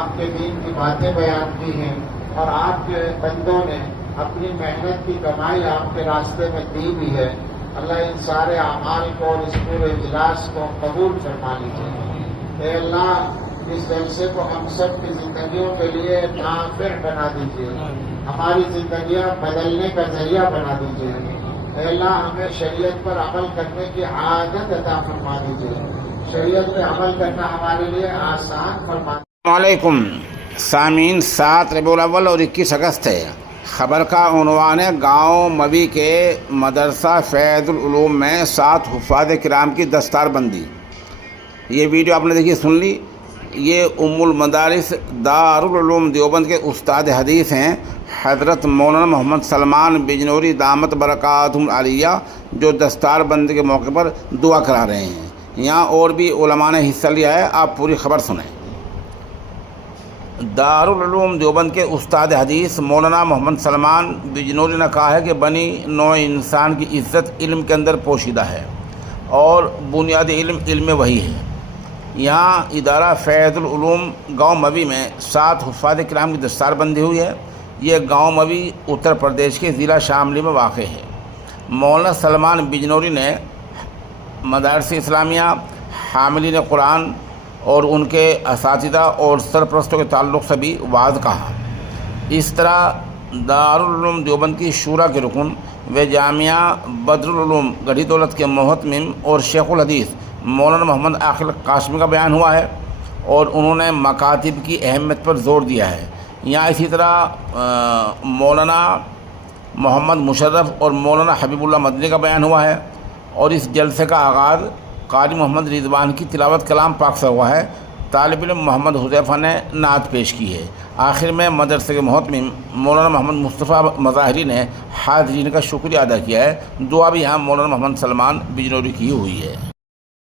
آپ کے دین کی باتیں بیان کی ہیں اور آپ کے بندوں نے اپنی محنت کی کمائی آپ کے راستے میں دی بھی ہے۔ اللہ ان سارے اعمال کو اور اس پورے اجلاس کو قبول فرما لیجیے۔ اے اللہ اس جلسے کو ہم سب کی زندگیوں کے لیے نافع بنا دیجیے، ہماری زندگیاں بدلنے کا ذریعہ بنا دیجیے۔ اے اللہ ہمیں شریعت پر عمل کرنے کی عادت عطا فرما دیجیے، شریعت پہ عمل کرنا ہمارے لیے آسان فرما دیجیے۔ السلام علیکم سامعین، 7 ربیع الاول اور 21 اگست ہے۔ خبر کا عنوان ہے گاؤں موی کے مدرسہ فیض العلوم میں 7 حفاظ کرام کی دستار بندی۔ یہ ویڈیو آپ نے دیکھی، سن لی۔ یہ ام المدارس دارالعلوم دیوبند کے استاد حدیث ہیں حضرت مولانا محمد سلمان بجنوری دامت برکاتہم العالیہ، جو دستار بندی کے موقع پر دعا کرا رہے ہیں۔ یہاں اور بھی علماء نے حصہ لیا ہے، آپ پوری خبر سنیں۔ دارالعلوم دیوبند کے استاد حدیث مولانا محمد سلمان بجنوری نے کہا ہے کہ بنی نوع انسان کی عزت علم کے اندر پوشیدہ ہے اور بنیادی علم وحی ہے۔ یہاں ادارہ فیض العلوم گاؤں موی میں 7 حفاظ کرام کی دستار بندی ہوئی ہے۔ یہ گاؤں موی اتر پردیش کے ضلع شاملی میں واقع ہے۔ مولانا سلمان بجنوری نے مدارس اسلامیہ، حاملین قرآن اور ان کے اساتذہ اور سرپرستوں کے تعلق سے بھی وعظ کہا۔ اس طرح دارالعلوم دیوبند کی شورا کے رکن و جامعہ بدرالعلوم گڑھی دولت کے محتمم اور شیخ الحدیث مولانا محمد عاقل قاسمی کا بیان ہوا ہے اور انہوں نے مکاتب کی اہمیت پر زور دیا ہے۔ یہاں اسی طرح مولانا محمد مشرف اور مولانا حبیب اللہ مدنی کا بیان ہوا ہے، اور اس جلسے کا آغاز قاری محمد رضوان کی تلاوت کلام پاک سے ہوا ہے۔ طالب علم محمد حذیفہ نے نعت پیش کی ہے۔ آخر میں مدرسے کے محتمم مولانا محمد مصطفیٰ مظاہری نے حاضرین کا شکریہ ادا کیا ہے۔ دعا بھی یہاں مولانا محمد سلمان بجنوری کی ہوئی ہے۔